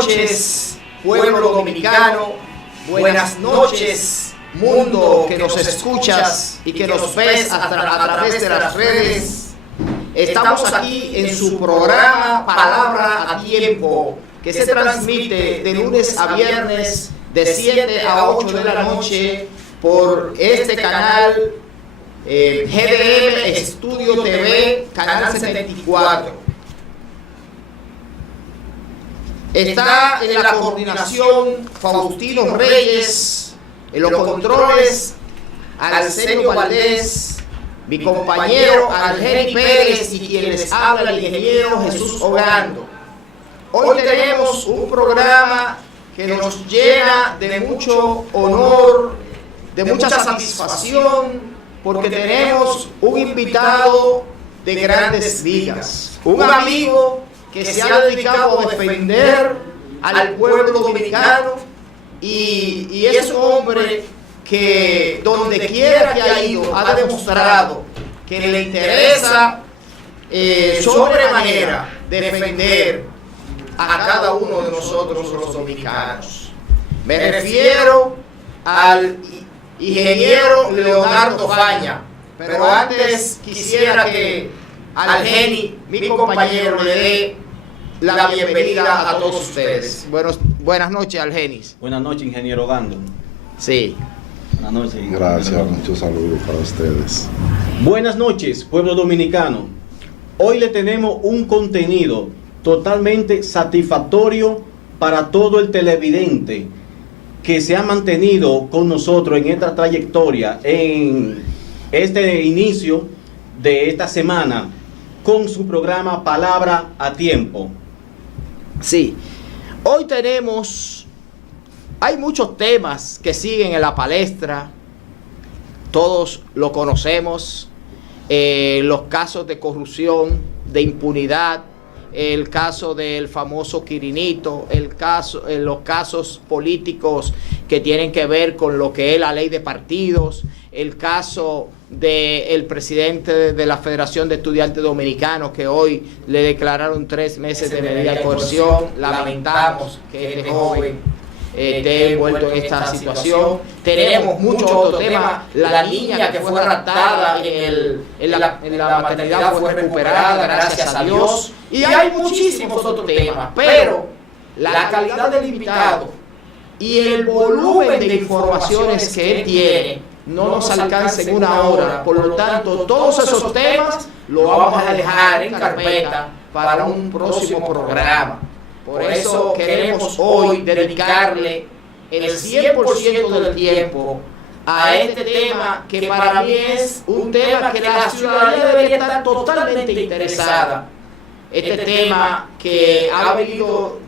noches, pueblo dominicano. Buenas noches, mundo que nos escuchas y que nos ves a través de las redes. Estamos aquí en su programa Palabra a Tiempo, que se transmite de lunes a viernes de 7 a 8 de la noche por este canal GDM Estudio TV, canal 74. Está en la coordinación Faustino Reyes, en los controles Arsenio Valdés, mi compañero Algeni Pérez y quien les habla el ingeniero Jesús Ogando. Hoy tenemos un programa que nos llena de mucho honor, de mucha satisfacción, porque tenemos un invitado de grandes ligas, un amigo que se ha dedicado a defender al pueblo dominicano y es un hombre que donde quiera que ha ido ha demostrado que le interesa sobremanera defender a cada uno de nosotros los dominicanos. Me refiero al ingeniero Leonardo Faña, pero antes quisiera que Algeni, mi compañero, le dé la bienvenida a todos ustedes. Buenas noches, Algeni. Buenas noches, ingeniero Ogando. Sí. Buenas noches. Gracias, muchos saludos para ustedes. Buenas noches, pueblo dominicano. Hoy le tenemos un contenido totalmente satisfactorio para todo el televidente que se ha mantenido con nosotros en esta trayectoria, en este inicio de esta semana, con su programa Palabra a Tiempo. Sí, hoy hay muchos temas que siguen en la palestra, todos lo conocemos, los casos de corrupción, de impunidad, el caso del famoso Quirinito, los casos políticos que tienen que ver con lo que es la ley de partidos, el caso del presidente de la Federación de Estudiantes Dominicanos, que hoy le declararon 3 meses de medida de coerción. Lamentamos que este joven esté envuelto en esta situación. Tenemos muchos otros temas. La niña que fue raptada en la maternidad fue recuperada, gracias a Dios. Y hay muchísimos otros temas, pero la calidad del invitado y el volumen de informaciones que él tiene no nos alcanza en una hora. Por lo tanto, todos esos temas los vamos a dejar en carpeta para un próximo programa. Por eso queremos hoy dedicarle el 100% del tiempo a este tema, que para mí es un tema que la ciudadanía debería estar totalmente interesada. Este tema que ha venido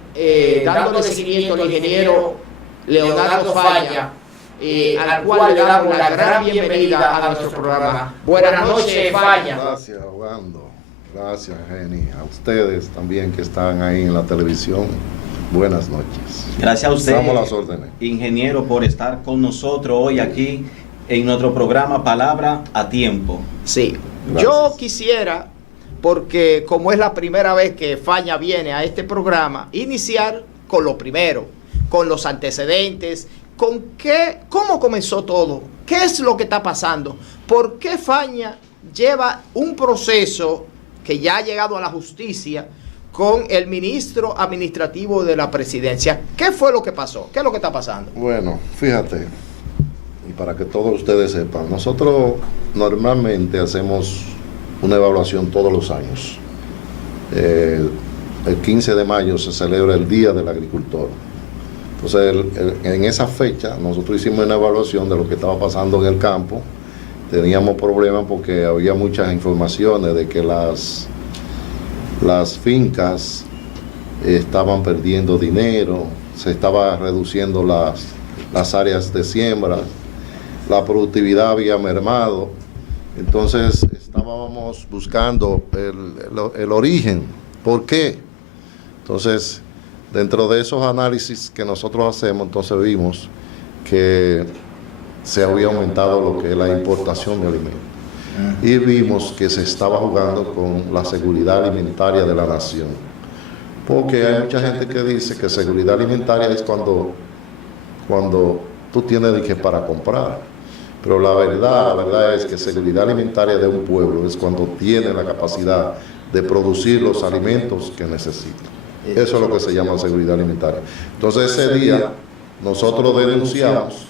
dándole seguimiento al ingeniero Leonardo Faña, al cual le damos la gran bienvenida a nuestro programa. Buenas noches, Faña. Gracias, Ogando. Gracias, Geni. A ustedes también que están ahí en la televisión. Buenas noches. Gracias a usted, damos las órdenes, ingeniero, por estar con nosotros hoy aquí en nuestro programa Palabra a Tiempo. Sí. Gracias. Yo quisiera, porque como es la primera vez que Faña viene a este programa, iniciar con lo primero, con los antecedentes, cómo comenzó todo, qué es lo que está pasando, por qué Faña lleva un proceso que ya ha llegado a la justicia con el ministro administrativo de la presidencia. ¿Qué fue lo que pasó? ¿Qué es lo que está pasando? Bueno, fíjate, y para que todos ustedes sepan, nosotros normalmente hacemos una evaluación todos los años. El 15 de mayo se celebra el Día del Agricultor. Entonces, en esa fecha, nosotros hicimos una evaluación de lo que estaba pasando en el campo. Teníamos problemas porque había muchas informaciones de que las fincas estaban perdiendo dinero, se estaba reduciendo las áreas de siembra, la productividad había mermado. Entonces, estábamos buscando el origen. ¿Por qué? Entonces, dentro de esos análisis que nosotros hacemos, entonces vimos que se había aumentado lo que es la importación de alimentos. Y vimos que se estaba jugando con la seguridad alimentaria de la nación. Porque hay mucha gente que dice que seguridad alimentaria es cuando tú tienes de que para comprar. Pero la verdad es que seguridad alimentaria de un pueblo es cuando tiene la capacidad de producir los alimentos que necesita. Eso es lo que se llama seguridad alimentaria. Entonces ese día nosotros denunciamos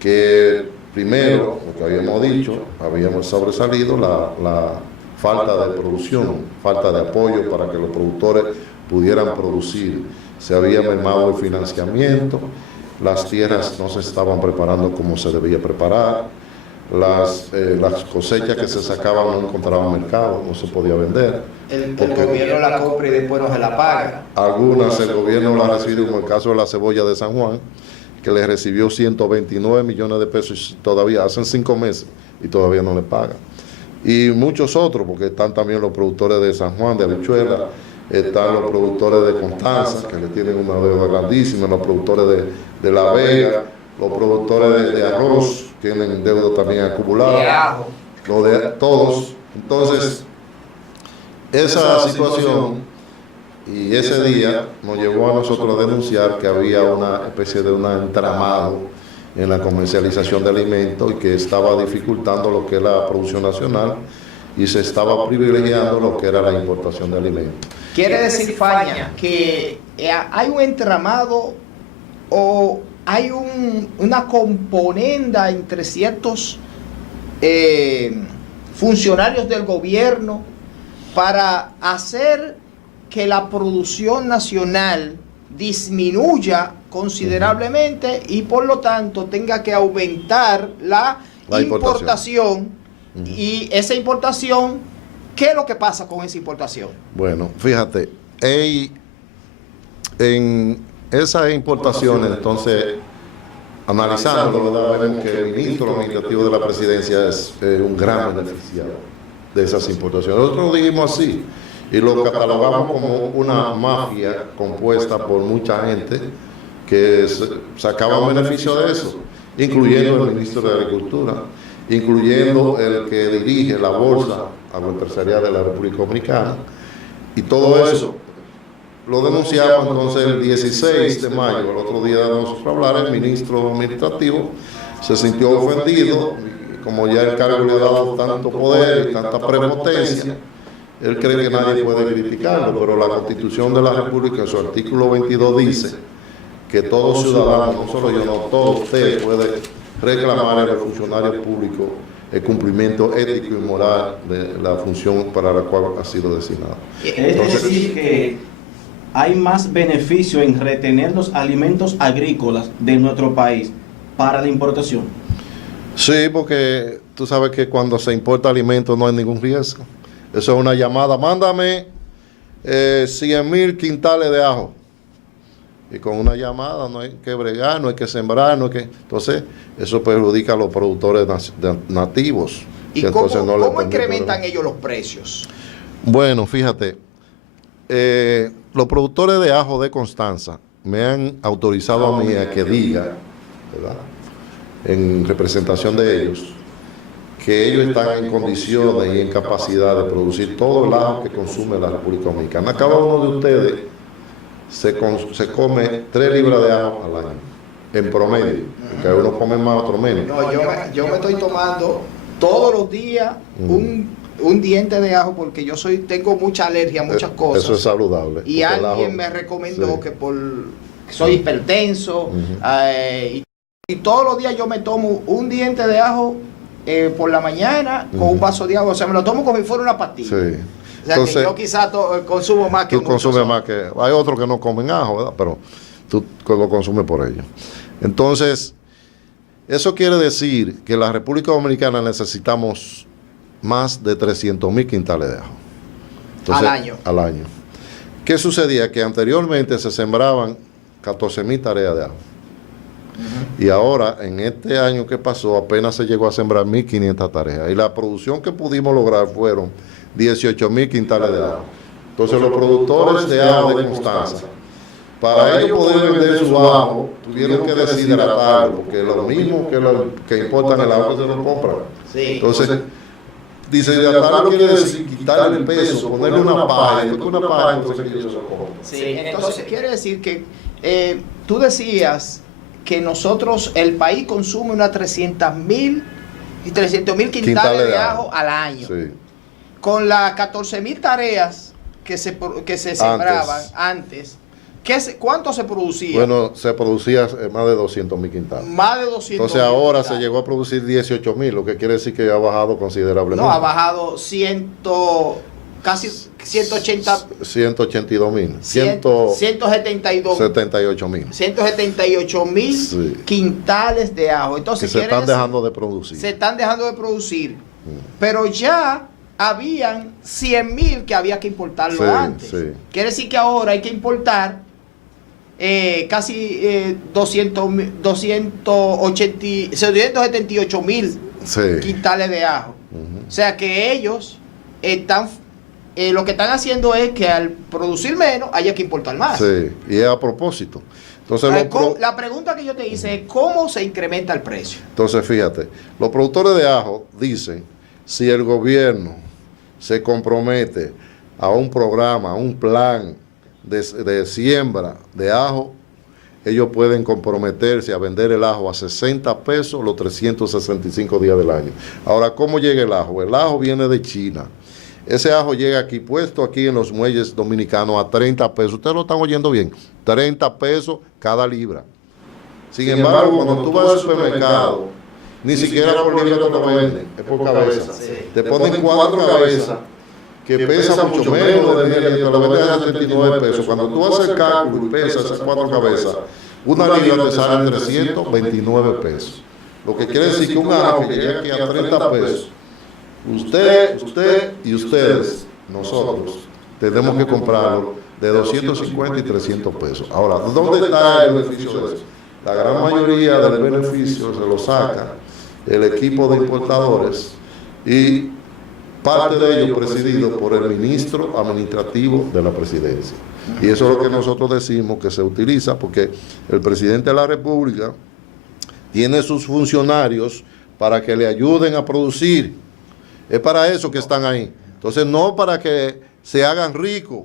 que primero, lo que habíamos dicho, habíamos sobresalido la falta de producción, falta de apoyo para que los productores pudieran producir. Se había mermado el financiamiento, las tierras no se estaban preparando como se debía preparar, las cosechas que se sacaban no encontraban mercado, no se podía vender. El gobierno la compra y después no se la paga. Algunas el gobierno la recibió, como el caso de la cebolla de San Juan, que le recibió 129 millones de pesos todavía, hacen 5 meses, y todavía no le paga. Y muchos otros, porque están también los productores de San Juan, de habichuela, están los productores de Constanza, que le tienen una deuda grandísima, los productores de La Vega, los productores de arroz, tienen deuda también acumulada, lo de todos. Entonces, esa situación y ese día nos llevó a nosotros a denunciar que había una especie de un entramado en la comercialización de alimentos y que estaba dificultando lo que es la producción nacional y se estaba privilegiando lo que era la importación de alimentos. Quiere decir, Faña, que hay un entramado o hay una componenda entre ciertos funcionarios del gobierno para hacer que la producción nacional disminuya considerablemente y por lo tanto tenga que aumentar la importación. Y esa importación, ¿qué es lo que pasa con esa importación? Bueno, fíjate, en esas importaciones, entonces, analizando, ¿verdad? Vemos que el ministro administrativo de la presidencia es un gran beneficiado de esas importaciones. Nosotros lo dijimos así y lo catalogamos como una mafia compuesta por mucha gente que sacaba beneficio de eso, incluyendo el ministro de Agricultura, incluyendo el que dirige la Bolsa Agroempresarial de la República Dominicana, y todo eso lo denunciamos. Entonces el 16 de mayo, el otro día de nosotros hablar, el ministro administrativo se sintió ofendido, como ya el cargo le ha dado tanto poder y tanta prepotencia, él cree que nadie puede criticarlo, pero la Constitución de la República en su artículo 22 dice que todo ciudadano, no solo yo, no, todo usted puede reclamar al funcionario público el cumplimiento ético y moral de la función para la cual ha sido designado. Entonces, es decir, que hay más beneficio en retener los alimentos agrícolas de nuestro país para la importación. Sí, porque tú sabes que cuando se importa alimentos no hay ningún riesgo. Eso es una llamada, mándame 100,000 quintales de ajo. Y con una llamada no hay que bregar, no hay que sembrar, no hay que... Entonces, eso perjudica a los productores nativos. ¿Y cómo incrementan ellos los precios? Bueno, fíjate, los productores de ajo de Constanza me han autorizado a mí a que diga, ¿verdad?, en representación de ellos, que ellos están en condiciones y en capacidad de producir todo el ajo que consume la República Dominicana. Cada uno de ustedes se come 3 libras de ajo al año, en promedio, porque uno come más, otro menos. No, yo me estoy tomando todos los días un diente de ajo porque tengo mucha alergia a muchas cosas. Eso es saludable. Y alguien me recomendó que soy hipertenso, y todos los días yo me tomo un diente de ajo por la mañana con un vaso de agua. O sea, me lo tomo como si fuera una pastilla. Sí. O sea, entonces, que yo quizás consumo más que tú consumes más que... Hay otros que no comen ajo, ¿verdad? Pero tú lo consumes por ello. Entonces, eso quiere decir que la República Dominicana necesitamos más de 300,000 quintales de ajo. Entonces, al año. ¿Qué sucedía? Que anteriormente se sembraban 14,000 tareas de ajo. Y ahora, en este año que pasó, apenas se llegó a sembrar 1,500 tareas. Y la producción que pudimos lograr fueron 18,000 quintales de ajo. Entonces, los productores de ajo de Constanza, para ellos poder vender su ajo, tuvieron que deshidratarlo, porque lo mismo que importan el ajo se lo compran. Sí. Entonces, Deshidratarlo quiere decir quitarle el peso, ponerle una paja, y después una paja, entonces que ellos se comen. Sí, entonces quiere decir que tú decías que nosotros, el país consume unas 300.000 quintales de ajo al año. Sí. Con las 14.000 tareas que se sembraban antes, ¿cuánto se producía? Bueno, se producía más de 200.000 quintales. Más de 200.000. Entonces ahora se llegó a producir 18.000, lo que quiere decir que ha bajado considerablemente. No, ha bajado casi 182.000. 178.000 sí. Quintales de ajo. Entonces, que se están dejando de producir. Se están dejando de producir. Pero ya habían 100.000 que había que importarlo antes. Sí. Quiere decir que ahora hay que importar casi 278.000 sí. Quintales de ajo. O sea que ellos están... lo que están haciendo es que al producir menos haya que importar más. Sí, y es a propósito. Entonces, la pregunta que yo te hice es ¿cómo se incrementa el precio? Entonces, fíjate, los productores de ajo dicen, si el gobierno se compromete a un programa, a un plan de siembra de ajo, ellos pueden comprometerse a vender el ajo a 60 pesos los 365 días del año. Ahora, ¿cómo llega el ajo? El ajo viene de China. Ese ajo llega aquí, puesto aquí en los muelles dominicanos a 30 pesos. Ustedes lo están oyendo bien. 30 pesos cada libra. Sin embargo, cuando tú vas al supermercado, ni siquiera por libra te lo venden, es por cabeza. Sí. Te ponen 4 cabezas que pesan mucho menos de media y te lo venden a 79 pesos. Cuando tú haces el cálculo y pesas esas 4 cabezas, una libra te sale en 329 pesos. Lo que quiere decir que un ajo que llega aquí a 30 pesos, usted y ustedes, nosotros, tenemos que comprarlo de 250 y 300 pesos. Ahora, ¿dónde está el beneficio de eso? La gran mayoría del beneficio se lo saca el equipo de importadores y parte de ello presidido por el ministro administrativo de la presidencia. Y eso es lo que nosotros decimos que se utiliza porque el presidente de la República tiene sus funcionarios para que le ayuden a producir. Es para eso que están ahí. Entonces, no para que se hagan ricos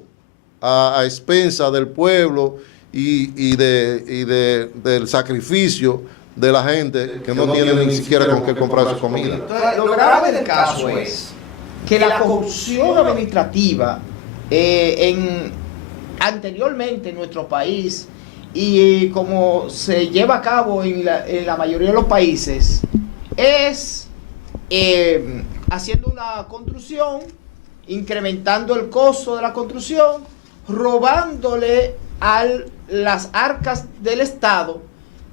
a expensas del pueblo y del sacrificio de la gente que no tiene ni siquiera con qué comprar su comida. Entonces, lo grave del caso es que la corrupción administrativa anteriormente en nuestro país y como se lleva a cabo en la mayoría de los países es haciendo una construcción, incrementando el costo de la construcción, robándole a las arcas del Estado,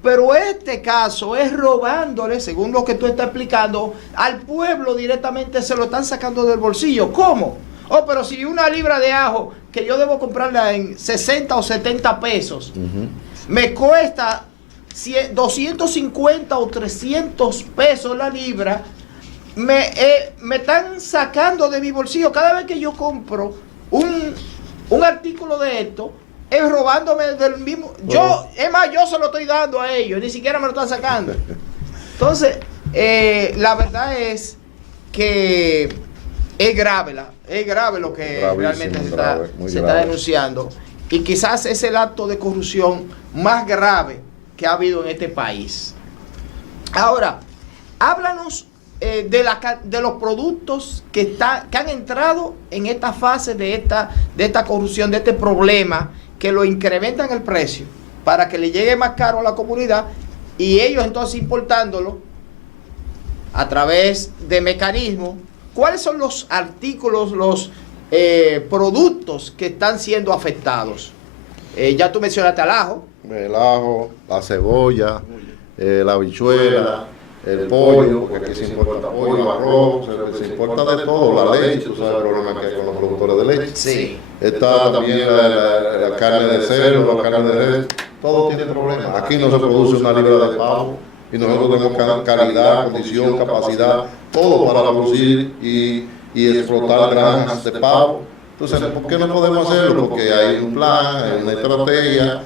pero este caso es robándole, según lo que tú estás explicando, al pueblo directamente se lo están sacando del bolsillo. ¿Cómo? Oh, pero si una libra de ajo que yo debo comprarla en 60 o 70 pesos, me cuesta 250 o 300 pesos la libra, me están sacando de mi bolsillo. Cada vez que yo compro un artículo de esto, es robándome del mismo. Es más, yo se lo estoy dando a ellos, ni siquiera me lo están sacando. Entonces, la verdad es que es grave lo que realmente se está denunciando. Y quizás es el acto de corrupción más grave que ha habido en este país. Ahora, háblanos de los productos que han entrado en esta fase de esta corrupción, de este problema, que lo incrementan el precio para que le llegue más caro a la comunidad y ellos entonces importándolo a través de mecanismos. ¿Cuáles son los artículos, los productos que están siendo afectados? Ya tú mencionaste al ajo. El ajo, la cebolla, la habichuela, el pollo, porque aquí se importa pollo, arroz, se importa de todo, la leche, tú sabes el problema que hay con los productores de leche. Sí. Está también la carne de cerdo, la carne de res, todo tiene problemas. Aquí no se produce una libra de pavo y nosotros tenemos calidad, condición, capacidad, todo para producir y explotar granjas de pavo. Entonces, ¿por qué no podemos hacerlo? Porque hay un plan, hay una estrategia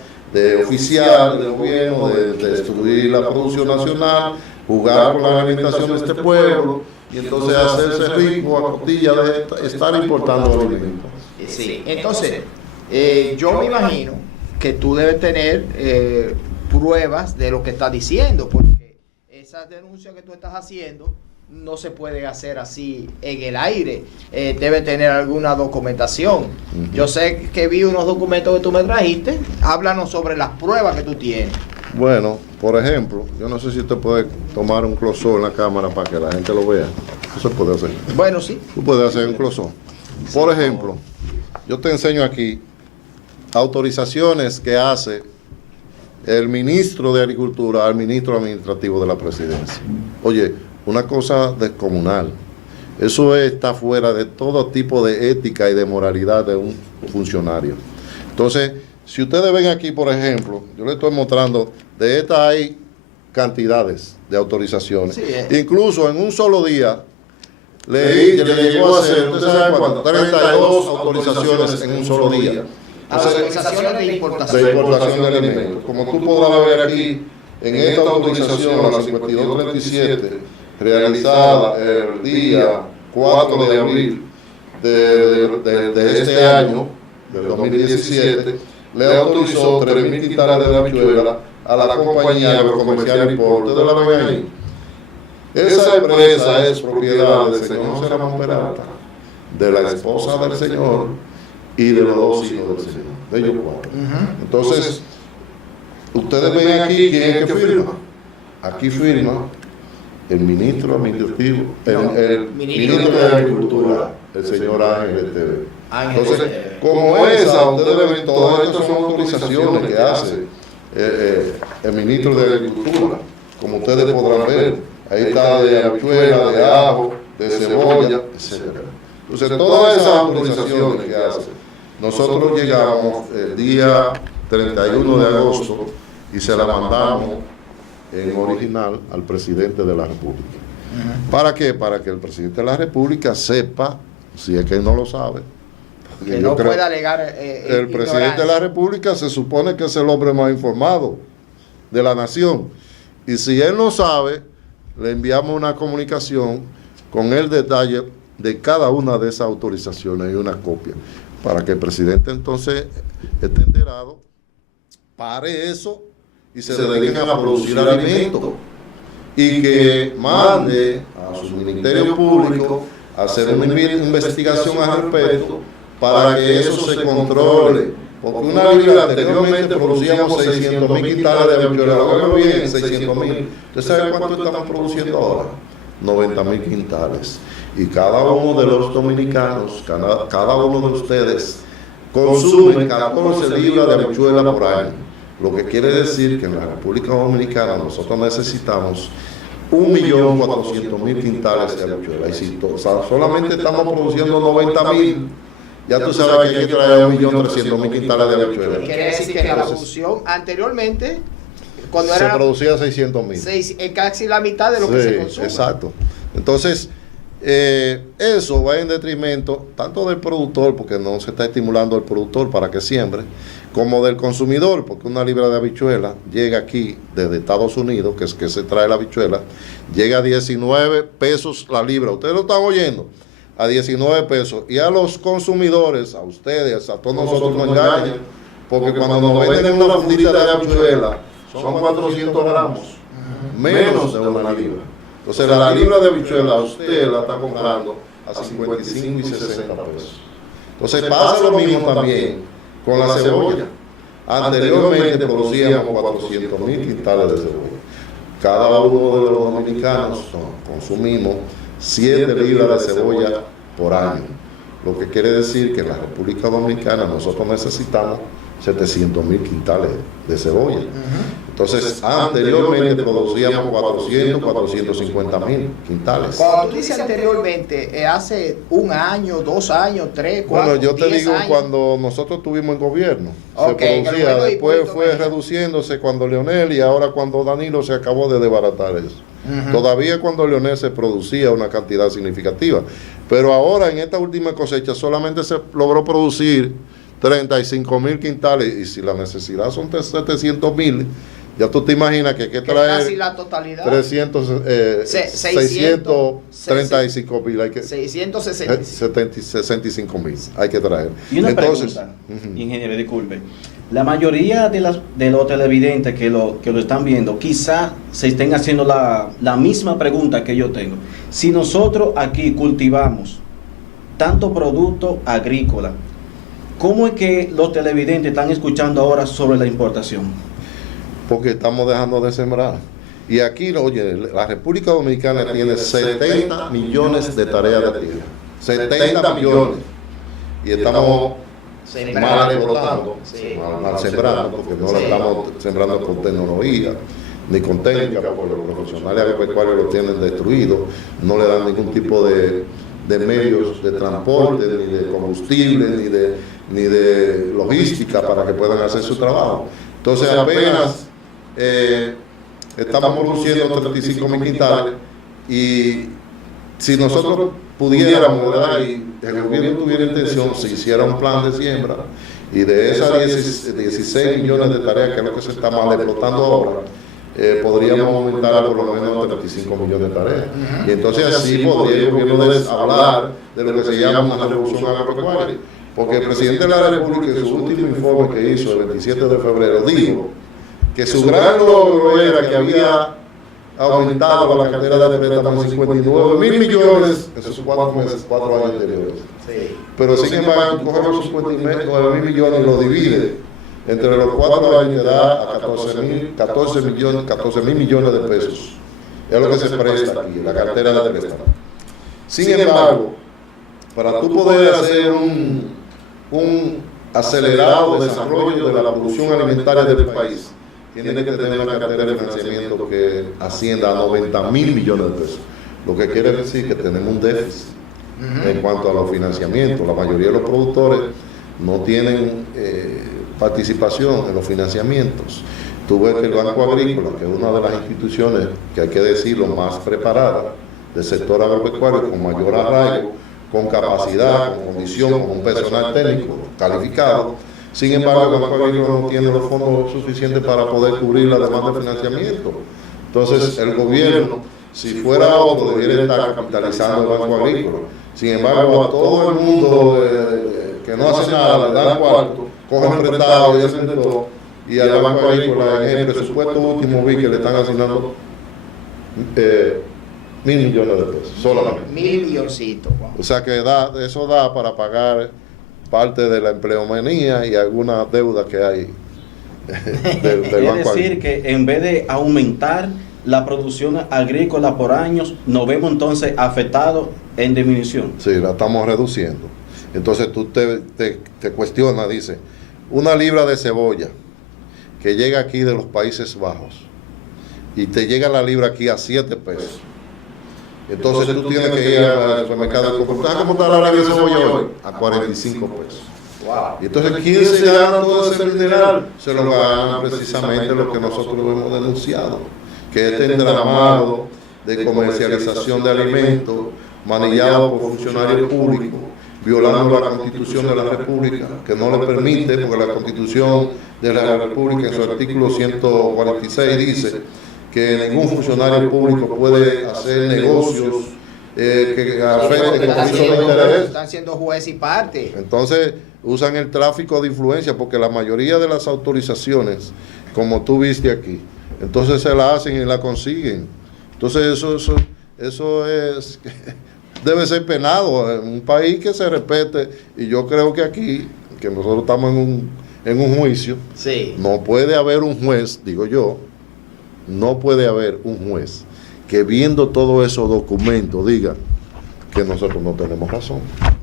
oficial del gobierno de destruir la producción nacional, jugar con la alimentación de este pueblo y entonces hacerse rico a costilla de estar importando alimentos. Sí, entonces, yo me imagino que tú debes tener pruebas de lo que estás diciendo, porque esas denuncias que tú estás haciendo no se puede hacer así en el aire, debe tener alguna documentación. Yo sé que vi unos documentos que tú me trajiste. Háblanos sobre las pruebas que tú tienes. Bueno, por ejemplo, yo no sé si usted puede tomar un close-up en la cámara para que la gente lo vea. Eso se puede hacer. Bueno, sí. Tú puedes hacer un close-up. Por ejemplo, yo te enseño aquí autorizaciones que hace el ministro de Agricultura al ministro administrativo de la presidencia. Oye, una cosa descomunal. Eso está fuera de todo tipo de ética y de moralidad de un funcionario. Entonces, si ustedes ven aquí, por ejemplo, yo les estoy mostrando, de estas hay cantidades de autorizaciones. Sí, incluso en un solo día, le llegó a hacer, ¿usted sabe cuánto? 32 autorizaciones en un solo día. Autorizaciones de importación. De importación de alimentos. Como tú podrás ver aquí, en esta autorización, la 5237, realizada el día 4 de abril de este año, del 2017, le autorizó 3.000 quintales de habichuela a la compañía agrocomercial Importe de la Vega. Esa empresa es propiedad del señor José Ramón Peralta, de la esposa del señor y de los dos hijos del señor, de ellos cuatro. Entonces, ustedes ven aquí quién es que firma. Aquí firma el ministro administrativo, el ministro de Agricultura, el señor Ángel Esteve. Entonces, como esa, ustedes ven, todas estas son autorizaciones que hace el ministro de Agricultura, como ustedes podrán ver. Ahí está de habichuela, de ajo, de cebolla, etc. Entonces, todas esas autorizaciones que hace, nosotros llegamos el día 31 de agosto y se la mandamos en original al presidente de la República. ¿Para qué? Para que el presidente de la República sepa, si es que él no lo sabe, que no pueda alegar el presidente de la República se supone que es el hombre más informado de la nación, y si él no sabe, le enviamos una comunicación con el detalle de cada una de esas autorizaciones y una copia, para que el presidente entonces esté enterado, pare eso y se dediquen a producir alimentos, y que mande a su ministerio público a hacer una investigación al respecto para que eso se controle, porque una libra anteriormente producíamos 600.000 quintales de habichuela, oigan bien, 600.000. ¿Usted sabe cuánto estamos produciendo ahora? 90.000 quintales. Y cada uno de los dominicanos, cada uno de ustedes, consumen 14 libras de habichuela por año. Lo que quiere decir que en la República Dominicana nosotros necesitamos 1.400.000 quintales de habichuela. Y si solamente estamos produciendo 90.000, ya tú sabes que hay que traer 1.300.000 quintales de habichuela. Quiere decir que la producción anteriormente, cuando se producía 600.000. Casi la mitad de lo que se consume. Exacto. Entonces, eso va en detrimento tanto del productor, porque no se está estimulando al productor para que siembre, como del consumidor, porque una libra de habichuela llega aquí desde Estados Unidos, que es que se trae la habichuela, llega a 19 pesos la libra. Ustedes lo están oyendo, a 19 pesos. Y a los consumidores, a ustedes, a todos nosotros nos engañan, porque cuando nos venden una fundita de habichuela, son 400 gramos, menos de una libra. Entonces la libra de habichuela usted la está comprando a 55 y 60 pesos. Entonces pasa lo mismo también con la cebolla. Anteriormente producíamos 400.000 quintales de cebolla. Cada uno de los dominicanos consumimos 7 libras de cebolla por año. Lo que quiere decir que en la República Dominicana nosotros necesitamos 700.000 quintales de cebolla. Entonces, anteriormente producíamos 450.000 quintales. Cuando tú dices anteriormente, hace un año, 2 años, 3, 4, bueno, yo te digo años. Cuando nosotros estuvimos en gobierno, se producía, después fue reduciéndose cuando Leonel, y ahora cuando Danilo se acabó de desbaratar eso. Todavía cuando Leonel se producía una cantidad significativa, pero ahora en esta última cosecha solamente se logró producir 35.000 quintales, y si la necesidad son 700.000, Ya tú te imaginas que hay que que traer casi la totalidad. 635,000, hay que 665. hay que traer. Y una Entonces, pregunta, ingeniero, disculpe. La mayoría de los televidentes que lo están viendo, quizás se estén haciendo la misma pregunta que yo tengo. Si nosotros aquí cultivamos tanto producto agrícola, ¿cómo es que los televidentes están escuchando ahora sobre la importación? porque estamos dejando de sembrar. Y aquí, oye, la República Dominicana tiene 70 millones de tareas de tierra. 70 millones. Y estamos mal explotando, mal sembrando, porque no la estamos sembrando con tecnología, ni con técnica, porque los profesionales agropecuarios lo tienen destruido, no le dan ningún tipo de medios de transporte, ni de combustible, ni de logística para que puedan hacer su trabajo. Entonces apenas estamos produciendo 35,000 quintales, y si nosotros pudiéramos, ¿verdad?, y el gobierno tuviera intención, se hiciera un plan de siembra, y de esas 16 millones de tareas, que es lo que se está mal explotando ahora, podríamos aumentar por lo menos a 35 millones de tareas. Y entonces así podría el gobierno hablar de lo que se llama una revolución agropecuaria. Porque el presidente de la República, en su último informe que hizo el 27 de febrero, dijo que su gran logro era que había aumentado la cartera de préstamos en 59,000 millones en sus 4 años anteriores. Sí. Pero sin embargo, tú coges los 59,000 millones y lo divides entre los 4 años, da a 14 mil millones de pesos. Es lo que se presta aquí, la cartera de préstamo. Sin embargo, para tú poder hacer un acelerado desarrollo de la producción alimentaria del país, tiene que tener una cartera de financiamiento que ascienda a 90,000 millones de pesos. Lo que quiere decir que tenemos un déficit en cuanto a los financiamientos. La mayoría de los productores no tienen participación en los financiamientos. Tú ves que el Banco Agrícola, que es una de las instituciones que hay que decirlo más preparada del sector agropecuario, con mayor arraigo, con capacidad, con condición, con un personal técnico calificado. Sin embargo, el Banco Agrícola no tiene los fondos suficientes para poder cubrir la demanda de financiamiento. Entonces, el gobierno, si fuera otro, debería estar capitalizando el Banco Agrícola. Sin embargo, a todo el mundo que no hace nada, le dan cuarto, cogen prestado y hacen de todo. Y al Banco Agrícola, en el presupuesto último, vi que le están asignando 1.000 millones de pesos, solamente. 1.000 milloncitos. Wow. O sea que eso da para pagar parte de la empleomanía y alguna deuda que hay del Banco. Es decir, que en vez de aumentar la producción agrícola por años, nos vemos entonces afectados en disminución. Sí, la estamos reduciendo. Entonces tú te cuestionas, dice, una libra de cebolla que llega aquí de los Países Bajos y te llega la libra aquí a 7 pesos. Entonces tú tienes que ir al supermercado y comprar. ¿Cómo está la libra de cebolla hoy? A 45 pesos. Wow. Y entonces, ¿quién se gana todo ese dineral? Se lo ganan precisamente lo que nosotros hemos denunciado, que este entramado de comercialización de alimentos manillado por funcionarios públicos, violando la Constitución de la República, que no le permite, porque la Constitución de la República en su artículo 146 dice que ningún funcionario público puede hacer negocios que afecten conflictos de interés. Están siendo juez y parte. Entonces usan el tráfico de influencia, porque la mayoría de las autorizaciones, como tú viste aquí, entonces se la hacen y la consiguen. Entonces eso es debe ser penado en un país que se respete. Y yo creo que aquí, que nosotros estamos en un juicio, sí, no puede haber un juez, digo yo, no puede haber un juez que viendo todos esos documentos diga que nosotros no tenemos razón.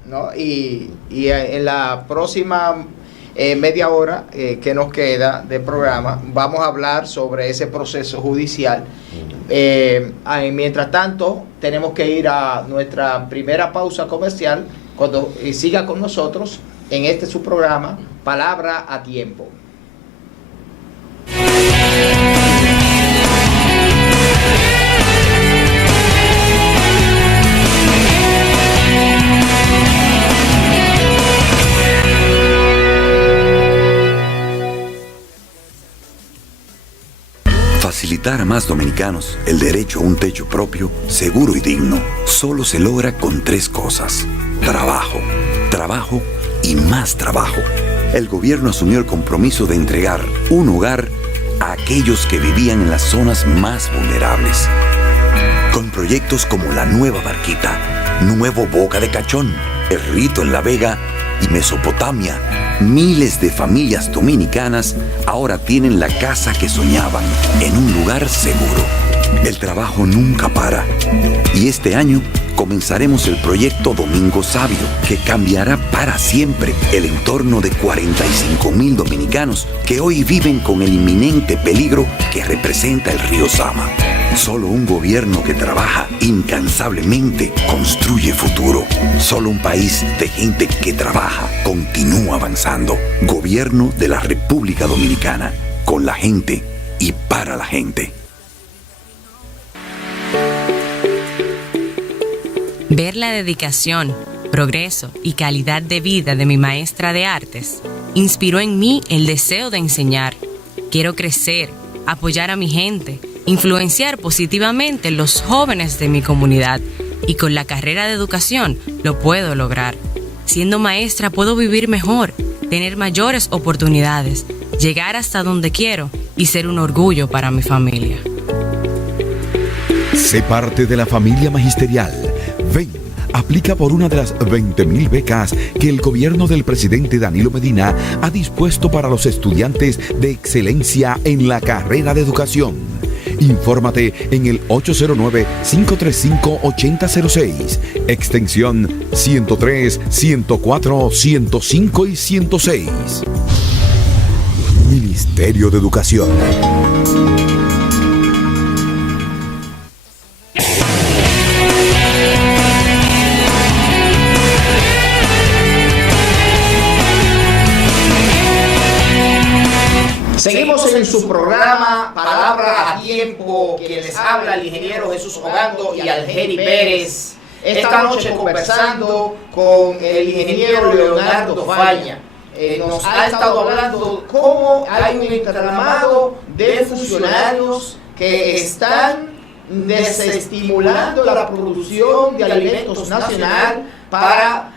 ¿No? Y en la próxima media hora que nos queda de programa, vamos a hablar sobre ese proceso judicial. Mientras tanto, tenemos que ir a nuestra primera pausa comercial. Cuando siga con nosotros en este su programa, Palabra a Tiempo. quitar a más dominicanos el derecho a un techo propio, seguro y digno, solo se logra con 3 cosas: trabajo, trabajo y más trabajo. El gobierno asumió el compromiso de entregar un hogar a aquellos que vivían en las zonas más vulnerables. Con proyectos como la Nueva Barquita, Nuevo Boca de Cachón, El Rito en La Vega y Mesopotamia, miles de familias dominicanas ahora tienen la casa que soñaban en un lugar seguro. El trabajo nunca para. Y este año comenzaremos el proyecto Domingo Sabio, que cambiará para siempre el entorno de 45,000 dominicanos que hoy viven con el inminente peligro que representa el río Sama. Solo un gobierno que trabaja incansablemente construye futuro. Solo un país de gente que trabaja continúa avanzando. Gobierno de la República Dominicana, con la gente y para la gente. Ver la dedicación, progreso y calidad de vida de mi maestra de artes inspiró en mí el deseo de enseñar. Quiero crecer, apoyar a mi gente, influenciar positivamente los jóvenes de mi comunidad, y con la carrera de educación lo puedo lograr. Siendo maestra puedo vivir mejor, tener mayores oportunidades, llegar hasta donde quiero y ser un orgullo para mi familia. Sé parte de la familia magisterial. Ven, aplica por una de las 20,000 becas que el gobierno del presidente Danilo Medina ha dispuesto para los estudiantes de excelencia en la carrera de educación. Infórmate en el 809-535-8006, extensión 103, 104, 105 y 106. Ministerio de Educación. Seguimos en su programa Palabra a Tiempo, quien les habla el ingeniero Jesús Ogando y Algeri Pérez. Esta noche conversando con el ingeniero Leonardo Faña. Nos ha estado hablando cómo hay un entramado de funcionarios que están desestimulando la producción de alimentos nacional para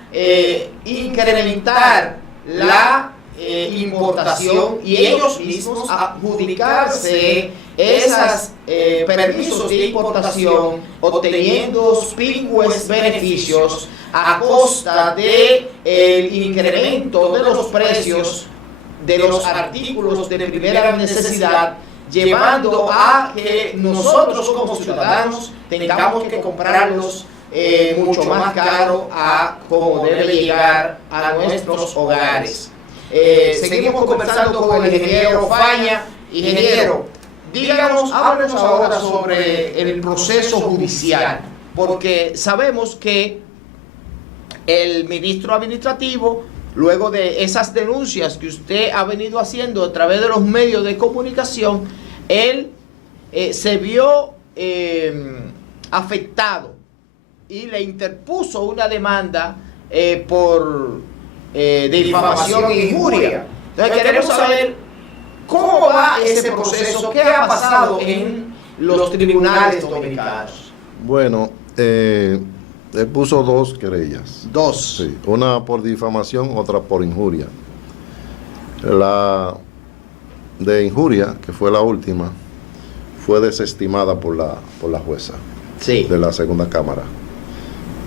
incrementar la importación y ellos mismos adjudicarse esos permisos de importación, obteniendo pingües beneficios a costa del incremento de los precios de los artículos de primera necesidad, llevando a que nosotros como ciudadanos tengamos que comprarlos mucho más caro a como debe llegar a nuestros hogares. Seguimos conversando con el ingeniero Faña. Ingeniero, díganos, háblenos ahora sobre el proceso judicial, porque sabemos que el ministro administrativo, luego de esas denuncias que usted ha venido haciendo a través de los medios de comunicación, él se vio afectado y le interpuso una demanda por difamación e injuria. Entonces queremos saber cómo va ese proceso, qué ha pasado en los tribunales dominicanos. Bueno, él puso 2 querellas. 2. Sí, una por difamación, otra por injuria. La de injuria, que fue la última, fue desestimada por la jueza de la segunda cámara.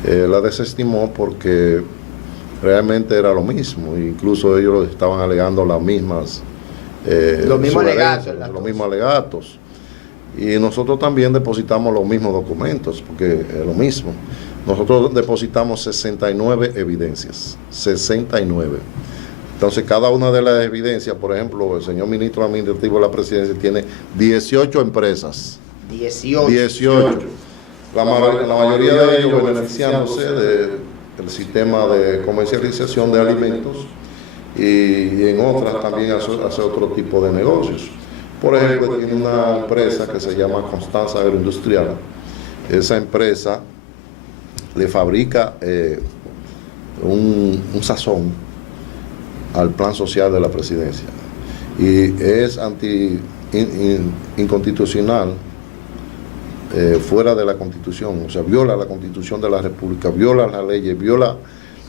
La desestimó porque realmente era lo mismo, incluso ellos estaban alegando las mismas los mismos alegatos, y nosotros también depositamos los mismos documentos, porque es lo mismo. Nosotros depositamos 69 evidencias, 69. Entonces cada una de las evidencias, por ejemplo, el señor ministro administrativo de la presidencia tiene 18 empresas. 18. La mayoría de ellos beneficiándose del sistema de comercialización de alimentos, y en otras también hace otro tipo de negocios. Por ejemplo, tiene una empresa que se llama Constanza Agroindustrial. Esa empresa le fabrica un sazón al plan social de la presidencia, y es inconstitucional, fuera de la Constitución, o sea, viola la Constitución de la República, viola las leyes, viola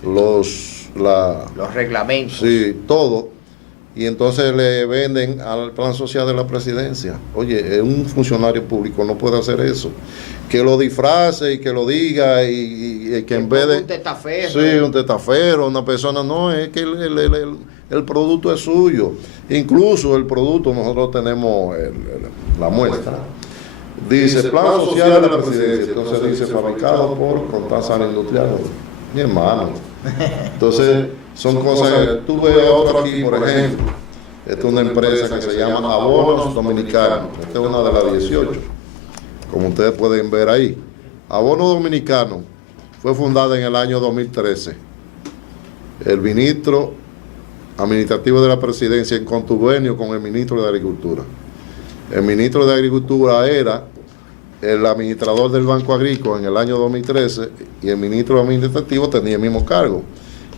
los reglamentos. Sí, todo. Y entonces le venden al plan social de la presidencia. Oye, un funcionario público no puede hacer eso. Que lo disfrace y que lo diga y que en vez de... Un testafero. Sí, un testafero, una persona, no, es que el producto es suyo. Incluso el producto, nosotros tenemos la muestra. Dice, plan social de la presidencia. Entonces dice, fabricado por Contanza Industrial. Mi hermano. Entonces, son cosas que tú ves otro aquí, por ejemplo. Esta es una empresa que se llama Abonos Dominicanos. Esta es una de las 18, como ustedes pueden ver ahí. Abonos Dominicanos fue fundada en el año 2013. El ministro administrativo de la presidencia en contubernio con el ministro de Agricultura. El ministro de Agricultura era el administrador del Banco Agrícola en el año 2013 y el ministro administrativo tenía el mismo cargo.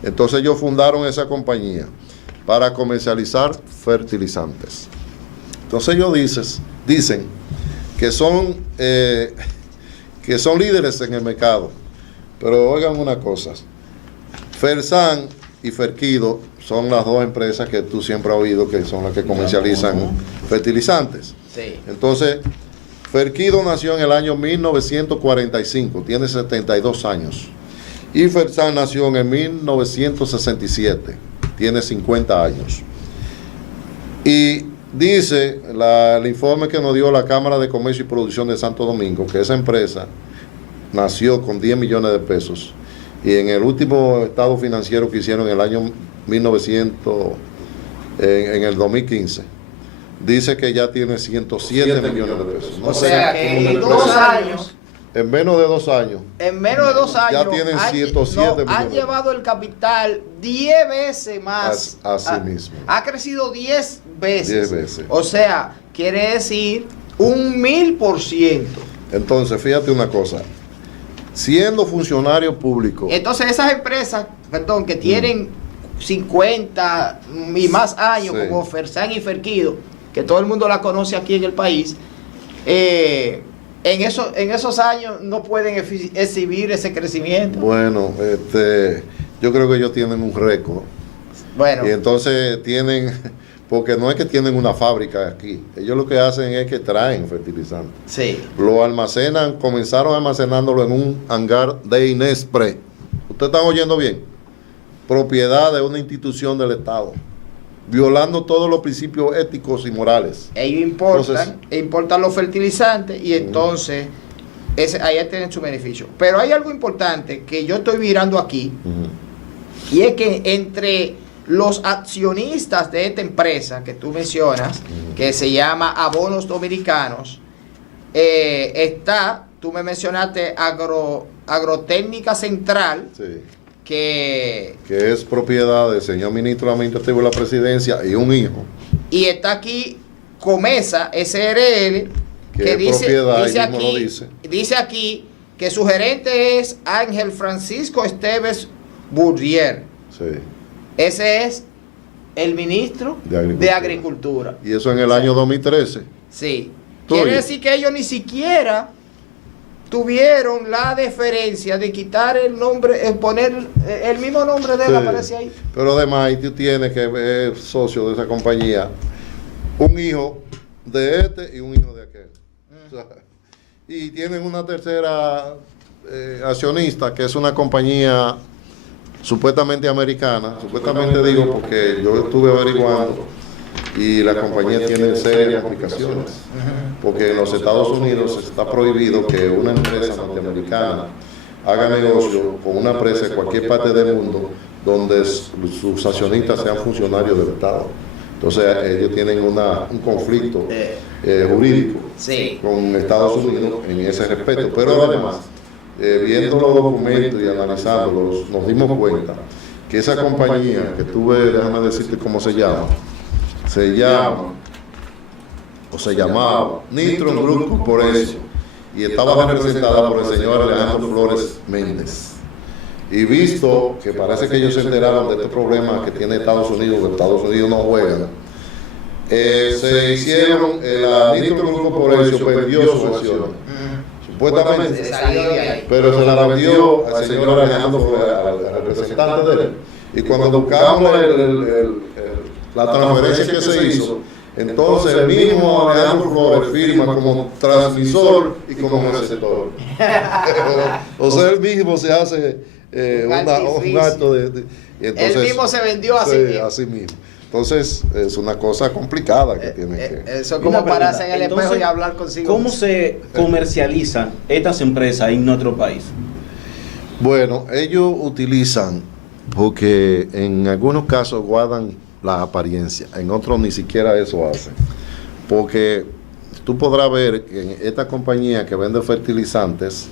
Entonces ellos fundaron esa compañía para comercializar fertilizantes. Entonces ellos dicen que son líderes en el mercado. Pero oigan una cosa, Fersan y Ferquido son las dos empresas que tú siempre has oído que son las que comercializan fertilizantes. Sí. Entonces, Ferquido nació en el año 1945, tiene 72 años. Y Fersan nació en el 1967, tiene 50 años. Y dice el informe que nos dio la Cámara de Comercio y Producción de Santo Domingo, que esa empresa nació con 10 millones de pesos. Y en el último estado financiero que hicieron en el año en el 2015, dice que ya tiene 107 millones de pesos. No, o sea que en 2 años... En menos de 2 años. En menos de 2 años. Ya tienen 107 millones. Han llevado el capital 10 veces más. Así mismo. Ha crecido 10 veces. 10 veces. O sea, quiere decir 1000%. Entonces, fíjate una cosa. Siendo funcionario público. Entonces, esas empresas, perdón, que tienen 50 y más años, sí, como Fersan y Ferquido, que todo el mundo la conoce aquí en el país, en esos años no pueden exhibir ese crecimiento. Bueno, yo creo que ellos tienen un récord. Bueno. Y entonces tienen, porque no es que tienen una fábrica aquí, ellos lo que hacen es que traen fertilizantes. Sí. Lo almacenan, comenzaron almacenándolo en un hangar de Inespre. ¿Ustedes están oyendo bien? Propiedad de una institución del Estado, violando todos los principios éticos y morales. Ellos importan los fertilizantes y entonces ahí tienen su beneficio. Pero hay algo importante que yo estoy mirando aquí, y es que entre los accionistas de esta empresa que tú mencionas, que se llama Abonos Dominicanos, tú me mencionaste Agrotécnica Central, sí, que es propiedad del señor ministro administrativo de la presidencia y un hijo. Y está aquí Comesa SRL, que dice aquí que su gerente es Ángel Francisco Esteves Bourdier. Sí. Ese es el ministro de Agricultura. Y eso en el año 2013. Sí. Quiere decir que ellos ni siquiera tuvieron la deferencia de quitar el nombre, poner el mismo nombre de él, aparece ahí. Pero además tú tienes que ver socio de esa compañía, un hijo de este y un hijo de aquel. O sea, y tienen una tercera accionista, que es una compañía supuestamente americana, supuestamente digo porque yo estuve averiguando, y la compañía tiene serias complicaciones, porque en los Estados Unidos está prohibido que una empresa norteamericana haga negocio con una empresa de cualquier parte del mundo donde sus accionistas sean funcionarios del Estado. Entonces ellos tienen un conflicto jurídico, sí, con Estados Unidos en ese respecto. Pero además, viendo los documentos y analizándolos, nos dimos cuenta que esa compañía que déjame decirte cómo se llamaba Nitron Group Corporation, y estaba representada por el señor Alejandro Flores Méndez. Y visto que parece que ellos se enteraron de este problema que tiene Estados Unidos, que Estados Unidos no juega, se hicieron, la Nitro Group Corporation vendió sus acciones, supuestamente, pero se la vendió al señor Alejandro, al representante de él. Y cuando buscamos la transferencia que se hizo, entonces el mismo Alejandro Flores firma como transmisor y como receptor. O sea, él mismo se hace un acto de entonces, él mismo se vendió a sí mismo. Así mismo. Entonces, es una cosa complicada que tiene que... Eso es como pararse en el espejo y hablar consigo. ¿Cómo se comercializan estas empresas en nuestro país? Bueno, ellos utilizan, porque en algunos casos guardan la apariencia, en otros ni siquiera eso hacen. Porque tú podrás ver que en esta compañía que vende fertilizantes,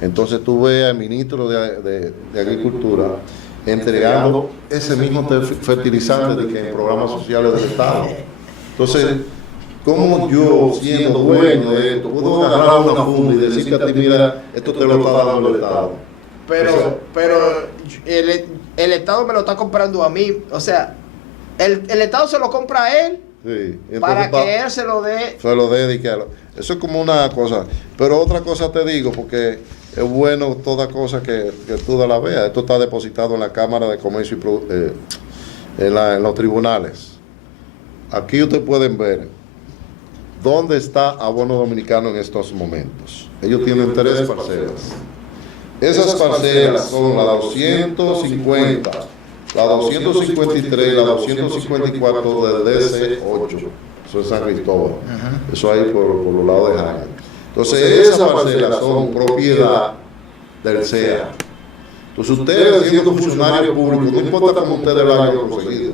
entonces tú ves al ministro de Agricultura entregando ese mismo fertilizante que en programas sociales del Estado. Entonces, ¿cómo yo, siendo dueño de esto, puedo agarrar una funda y decir que a ti, mira, esto te lo está dando el Estado? Pero el Estado me lo está comprando a mí. O sea, el Estado se lo compra a él, sí, para que él se lo dé. Se lo dé, eso es como una cosa. Pero otra cosa te digo, porque es bueno toda cosa que tú la veas. Esto está depositado en la Cámara de Comercio y en los tribunales. Aquí ustedes pueden ver dónde está Abono Dominicano en estos momentos. Ellos tienen 3 parcelas. Esas parcelas son la 250, la 253 y la 254 del DC8. Eso es San Cristóbal. Eso ahí por los lados de Jaén. Entonces, esas parcelas son propiedad del CEA. Entonces, ustedes, siendo funcionarios públicos, no importa cómo ustedes lo hayan conseguido,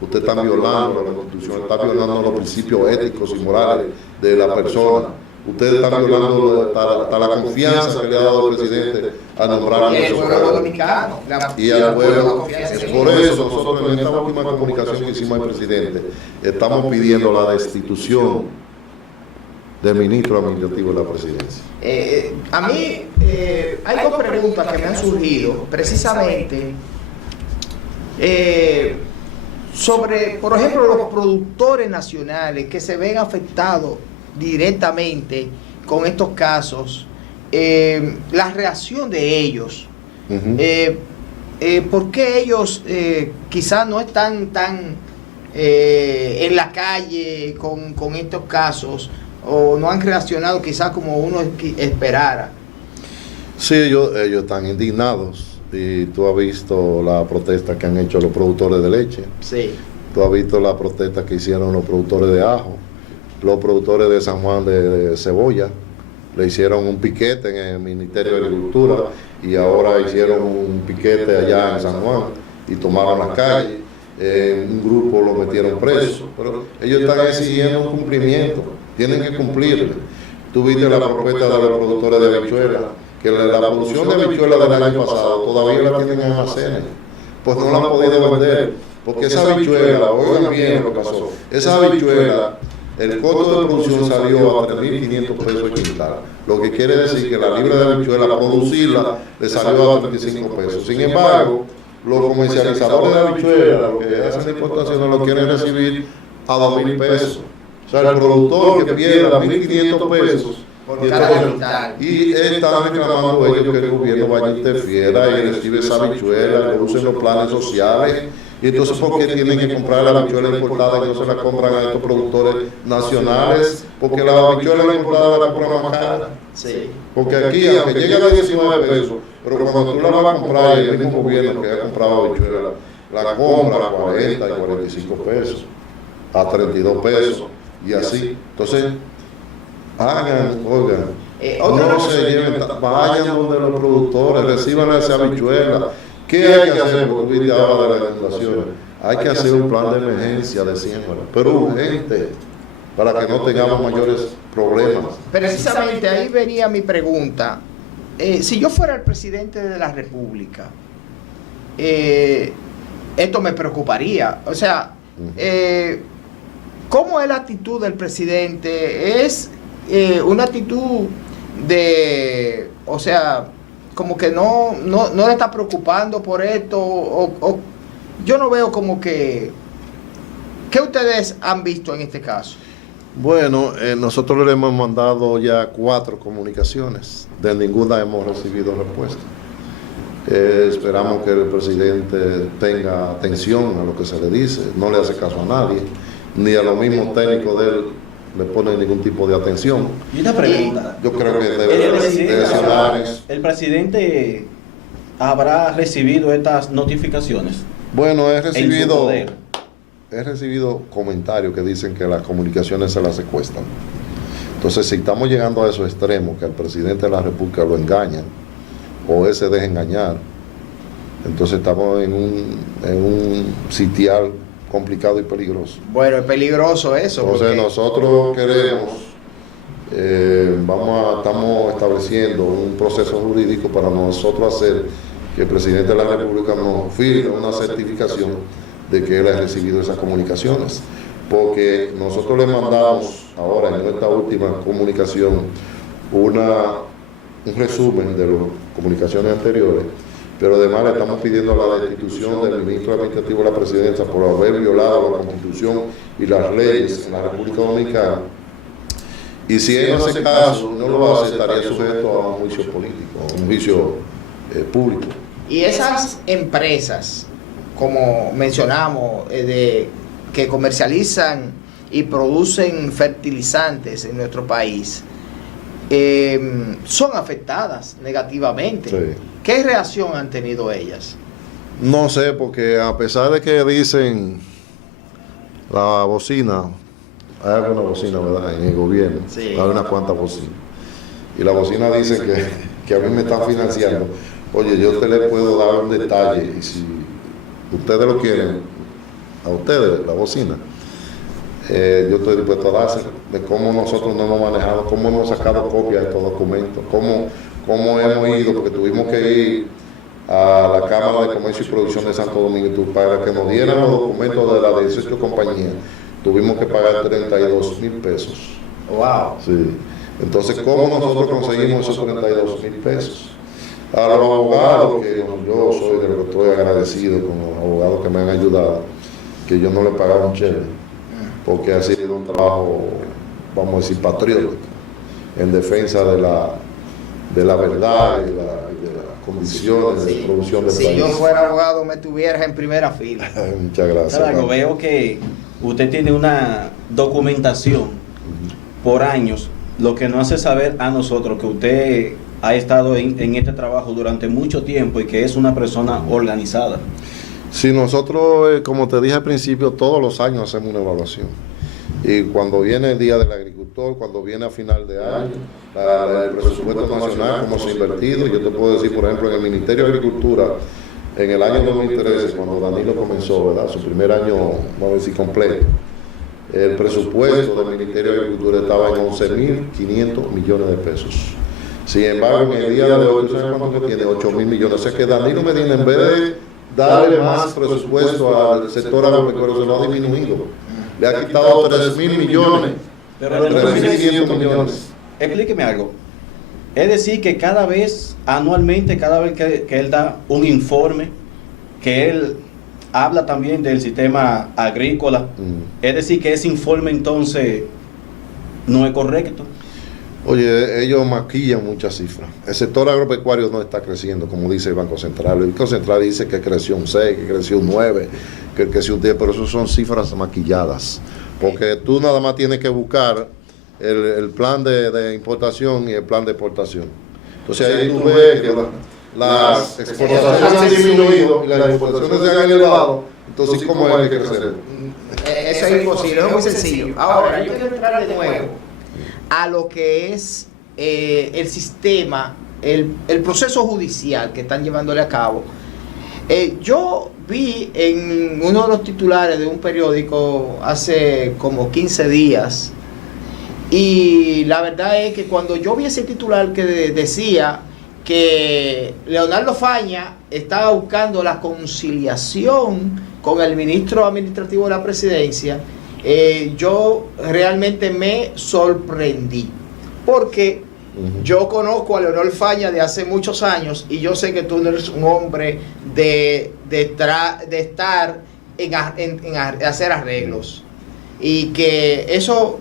usted está violando la Constitución, está violando los principios éticos y morales de la persona. Ustedes están violando hasta la confianza que le ha dado el presidente a nombrar a el pueblo dominicano. Y al pueblo. Es por eso nosotros en esta última comunicación que hicimos al presidente estamos pidiendo la destitución del ministro administrativo de la presidencia. A mí hay 2 preguntas que me han surgido precisamente sobre, por ejemplo, los productores nacionales que se ven afectados directamente con estos casos, la reacción de ellos. ¿Por qué ellos quizás no están tan en la calle con estos casos, o no han reaccionado quizás como uno esperara? Sí, ellos están indignados, y tú has visto la protesta que han hecho los productores de leche. Sí. Tú has visto la protesta que hicieron los productores de ajo, los productores de San Juan de cebolla. Le hicieron un piquete en el Ministerio de Agricultura y ahora hicieron un piquete allá en San Juan y tomaron las calles. Un grupo lo metieron preso, pero ellos están exigiendo un cumplimiento, tienen que cumplirlo. Tú viste la propuesta de los productores de habichuela, que la producción de habichuela del año pasado todavía la tienen en almacenes, pues no la han podido vender, porque esa habichuela, oigan bien lo que pasó, esa habichuela, el costo de producción salió a 3.500 pesos el quintal, lo que quiere decir que la libra de habichuela, producirla, le salió a 35 pesos. Sin embargo, los comercializadores de habichuela, los que hacen importaciones, lo quieren recibir a 2.000 pesos. O sea, el productor que pierda 1.500 pesos, y están reclamando ellos que el gobierno vaya a interfiera y recibe esa habichuela, le usen los planes sociales. Y entonces, ¿por qué tienen que comprar la habichuela importada y no se la compran a estos productores nacionales? Porque la habichuela importada la compran más cara. Sí. Porque aquí, aunque llega a 19 pesos, pero cuando tú la vas a comprar, el mismo gobierno que ha comprado habichuela, la compra a 40 y 45 pesos, a 32 pesos, y así. Entonces, oigan, no se lleven, vayan donde los productores, reciban esa habichuela. ¿Qué hay que hacer? Porque tú ahora de las inundaciones. Hay que hacer un plan de emergencia de siembra, pero urgente, para que no tengamos mayores problemas. Precisamente ahí venía mi pregunta. Si yo fuera el presidente de la República, esto me preocuparía. O sea, ¿cómo es la actitud del presidente? ¿Es una actitud de, o sea, como que no le está preocupando por esto, o yo no veo como que ¿Qué ustedes han visto en este caso? Bueno, nosotros le hemos mandado ya 4 comunicaciones, de ninguna hemos recibido respuesta. Esperamos que el presidente tenga atención a lo que se le dice, no le hace caso a nadie, ni a los mismos técnicos de él le ponen ningún tipo de atención. Y una pregunta. Yo creo que debe sonar eso. ¿El presidente habrá recibido estas notificaciones? Bueno, he recibido comentarios que dicen que las comunicaciones se las secuestran. Entonces, si estamos llegando a esos extremos, que al presidente de la República lo engañan, o él se deja engañar, entonces estamos en un sitial complicado y peligroso. Bueno, es peligroso eso. Entonces porque nosotros queremos, estamos estableciendo un proceso jurídico para nosotros hacer que el presidente de la República nos firme una certificación de que él ha recibido esas comunicaciones, porque nosotros le mandamos ahora en esta última comunicación un resumen de las comunicaciones anteriores, pero además le estamos pidiendo la destitución del ministro administrativo de la presidencia por haber violado la Constitución y las leyes en la República Dominicana, y si él no hace caso, no lo hace, estaría sujeto a un juicio político, a un juicio público. Y esas empresas, como mencionamos, que comercializan y producen fertilizantes en nuestro país, son afectadas negativamente. Sí. ¿Qué reacción han tenido ellas? No sé, porque a pesar de que dicen la bocina, hay alguna bocina, ¿verdad?, en el gobierno, Sí. hay unas cuantas bocinas, y la bocina dice que a mí me están financiando. Oye, yo te le puedo dar un detalle, y si ustedes lo quieren, a ustedes, la bocina, yo estoy dispuesto a dárselo, de cómo nosotros nos hemos manejado, cómo hemos sacado copias de estos documentos, cómo hemos ido, porque tuvimos que ir a la Cámara de Comercio y Producción de Santo Domingo para que nos dieran los documentos de las 18 compañías. Tuvimos que pagar 32,000 pesos. Wow. Sí. Entonces, ¿cómo nosotros conseguimos esos 32,000 pesos? A los abogados, que yo soy de lo que estoy agradecido con los abogados que me han ayudado, que yo no le pagaba un chévere, porque ha sido un trabajo, vamos a decir, patriótico, en defensa de la verdad y de las condiciones de producción del país. Si yo fuera abogado, me tuvieras en primera fila. Muchas gracias. Claro, veo que usted tiene una documentación por años, lo que nos hace saber a nosotros que usted ha estado en este trabajo durante mucho tiempo y que es una persona organizada. Sí, nosotros, como te dije al principio, todos los años hacemos una evaluación. Y cuando viene el Día del Agricultor, cuando viene a final de año, el presupuesto nacional, cómo se ha invertido, yo te puedo decir, por ejemplo, en el Ministerio de Agricultura, en el año 2013, cuando Danilo comenzó, ¿verdad?, su primer año, vamos a decir, completo, el presupuesto del Ministerio de Agricultura estaba en 11.500 millones de pesos. Sin embargo, en el día de hoy, ¿tú sabes cuánto tiene? 8.000 millones. O sea que Danilo Medina, en vez de darle más presupuesto al sector agropecuario, se lo ha disminuido. Le ha quitado 3.000 millones. Pero 3.500 millones. Explíqueme algo. Es decir, que cada vez, anualmente, cada vez que él da un informe, que él habla también del sistema agrícola, es decir, que ese informe entonces no es correcto. Oye, ellos maquillan muchas cifras. El sector agropecuario no está creciendo, como dice el Banco Central. El Banco Central dice que creció un 6, que creció un 9, que creció un 10, pero eso son cifras maquilladas. Porque tú nada más tienes que buscar el plan de importación y el plan de exportación. Entonces ahí tú ves que las exportaciones han disminuido y las exportaciones se han elevado. Entonces, ¿cómo hay que crecer? Eso es imposible, es muy sencillo. Ahora, yo quiero entrar de nuevo a lo que es el sistema, el proceso judicial que están llevándole a cabo. Yo vi en uno de los titulares de un periódico hace como 15 días, y la verdad es que cuando yo vi ese titular que decía que Leonardo Faña estaba buscando la conciliación con el ministro administrativo de la presidencia, yo realmente me sorprendí, porque yo conozco a Leonel Faña de hace muchos años y yo sé que tú no eres un hombre de estar en hacer arreglos. Y que eso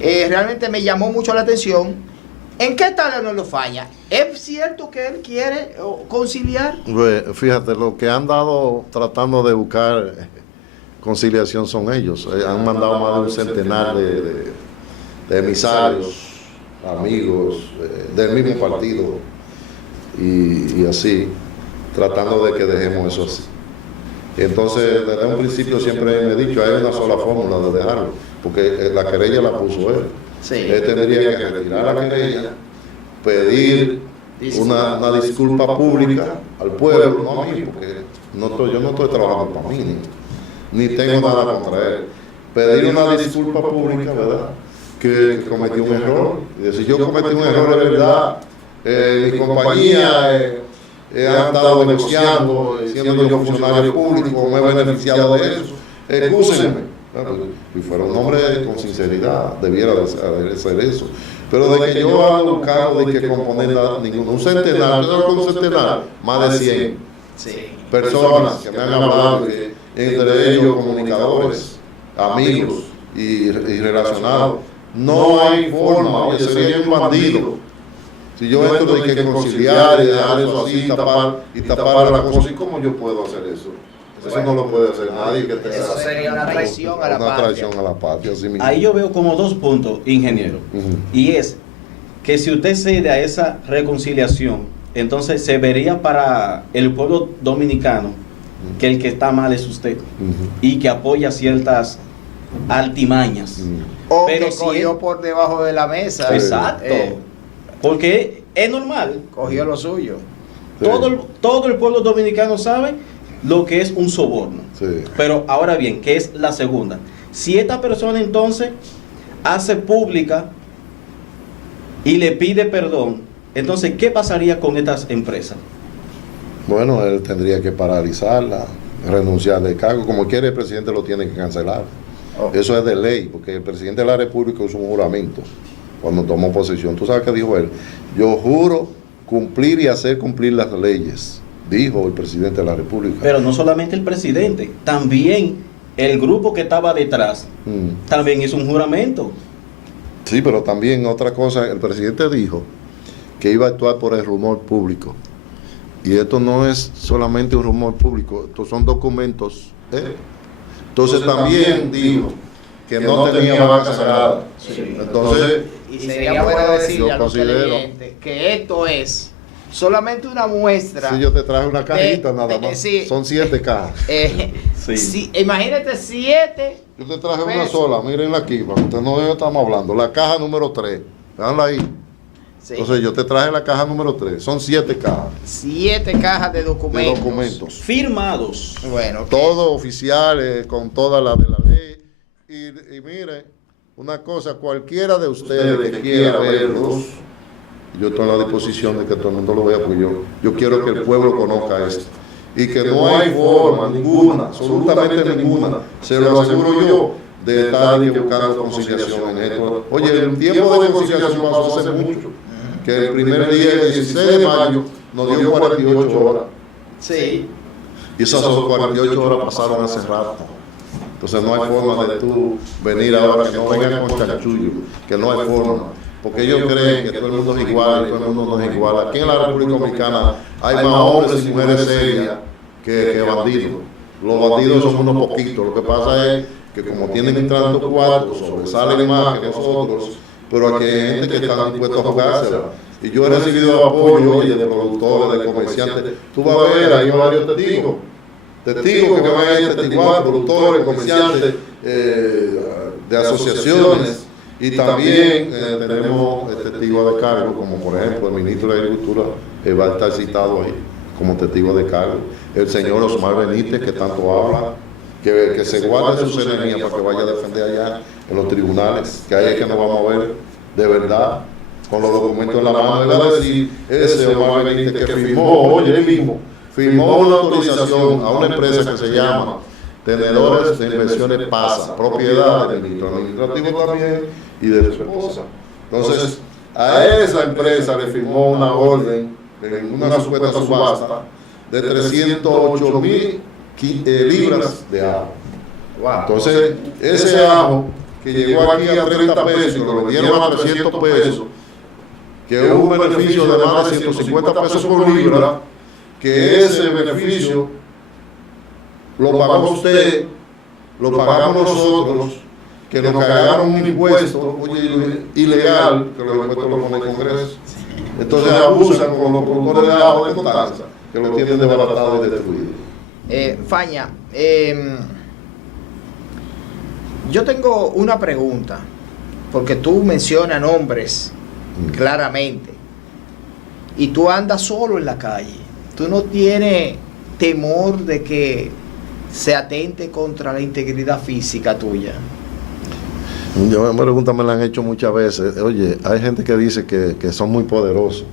realmente me llamó mucho la atención. ¿En qué tal no lo falla? ¿Es cierto que él quiere conciliar? Fíjate, lo que han dado tratando de buscar conciliación son ellos. Han mandado más de un centenar de emisarios, amigos del mismo partido y así, tratando de que dejemos eso así. Entonces, desde un principio siempre me he dicho, hay una sola fórmula de dejarlo, porque la querella la puso él. Sí. Él tendría que retirar la querella, pedir una disculpa pública al pueblo, no a mí, porque yo no estoy trabajando para mí, ni tengo nada contra él. Pedir una disculpa pública, ¿verdad? Que cometió un error. Y decir, yo cometí un error de verdad, mi compañía han estado negociando, siendo yo funcionario público, me he beneficiado de eso, excúsenme. Y fuera un hombre con sinceridad, debiera de ser eso. Pero de que yo ando buscando de que componer ninguno, un centenar, más de 100 personas que me han hablado, entre ellos comunicadores, amigos y relacionados. No hay forma, oye, sería un bandido. Si yo entro de que conciliar y dejar eso así, tapar la cosa, ¿y cómo yo puedo hacer eso? Eso no lo puede hacer nadie que tenga. Eso sería una traición a la patria. Una traición a la patria, así mismo. Ahí yo veo como 2 puntos, ingeniero. Y es que si usted cede a esa reconciliación, entonces se vería para el pueblo dominicano que el que está mal es usted y que apoya ciertas altimañas. O pero que si cogió por debajo de la mesa. Exacto. Porque es normal. Cogió lo suyo. Sí. Todo el pueblo dominicano sabe lo que es un soborno. Sí. Pero ahora bien, ¿qué es la segunda? Si esta persona entonces hace pública y le pide perdón, entonces, ¿qué pasaría con estas empresas? Bueno, él tendría que paralizarla, renunciar del cargo. Como quiere el presidente, lo tiene que cancelar. Eso es de ley, porque el presidente de la República hizo un juramento cuando tomó posesión. ¿Tú sabes qué dijo él? Yo juro cumplir y hacer cumplir las leyes, dijo el presidente de la República. Pero no solamente el presidente, también el grupo que estaba detrás también hizo un juramento. Sí, pero también otra cosa, el presidente dijo que iba a actuar por el rumor público. Y esto no es solamente un rumor público, estos son documentos. Entonces también dijo que no tenía vaca sagrada. Sí. Entonces, y sería bueno decirle a los considero televidentes que esto es solamente una muestra. si yo te traje una cajita nada más, sí, son 7 cajas. Sí, imagínate 7. Yo te traje una sola, mírenla aquí, para que ustedes no vean de qué estamos hablando. La caja número 3, veanla ahí. Sí. Entonces yo te traje la caja número 3, son 7 cajas. 7 cajas de documentos. Firmados. Bueno, Todos oficiales, con toda la de la ley. Y mire, una cosa, cualquiera de ustedes que quiera verlos, yo estoy a la disposición de que todo el mundo lo vea, porque yo quiero que el pueblo conozca esto. Y que no hay forma ninguna, absolutamente ninguna, se lo aseguro yo, de estar buscando conciliación en esto. Oye, el tiempo de conciliación pasó hace mucho, que el primer día, el 16 de mayo, nos dio 48 horas. sí. Y esas 48 horas pasaron hace rato. Entonces no hay forma de tú venir ahora, que no vengan con chanchullo, que no hay forma. Porque ellos creen que todo el mundo es igual, y todo el mundo no es igual. Aquí en la República Dominicana hay más hombres y mujeres serias que bandidos. Los bandidos son unos poquitos. Lo que pasa es que como tienen tantos cuartos, sobresalen más que nosotros, pero aquí hay gente que está dispuesta a jugársela. Y yo he recibido apoyo, oye, de productores, de comerciantes. Tú vas a ver, hay varios testigos que van a ir testiguar, productores, comerciantes, de asociaciones. Y también tenemos testigos de cargo, como por ejemplo el ministro de Agricultura va a estar citado ahí como testigo de cargo. El señor Osmar Benítez, que tanto habla, que se guarde su serenidad para que vaya a defender allá en los tribunales, que ahí es que nos vamos a ver de verdad, con los documentos en la mano. Le va a decir, ese Omar Benítez que firmó, oye, él mismo, firmó una autorización a una empresa que se llama Tenedores de Inversiones PASA, propiedad del ministro administrativo también y de su esposa. Entonces, a esa empresa le firmó una orden en una supuesta subasta de 308 libras de ajo. Wow. Entonces, ese ajo que llegó aquí a 30 pesos y lo vendieron a 300 pesos, que hubo un beneficio de más de 150 pesos por libra, que ese beneficio lo pagó usted, lo pagamos nosotros, que nos cagaron un impuesto ilegal, que los impuestos lo pone el Congreso. Entonces abusan con los productores de ajo de Constanza, que lo tienen desbaratado y destruido. Faña, yo tengo una pregunta, porque tú mencionas nombres claramente, y tú andas solo en la calle. ¿Tú no tienes temor de que se atente contra la integridad física tuya? Yo me pregunta, me la han hecho muchas veces. Oye, hay gente que dice que son muy poderosos,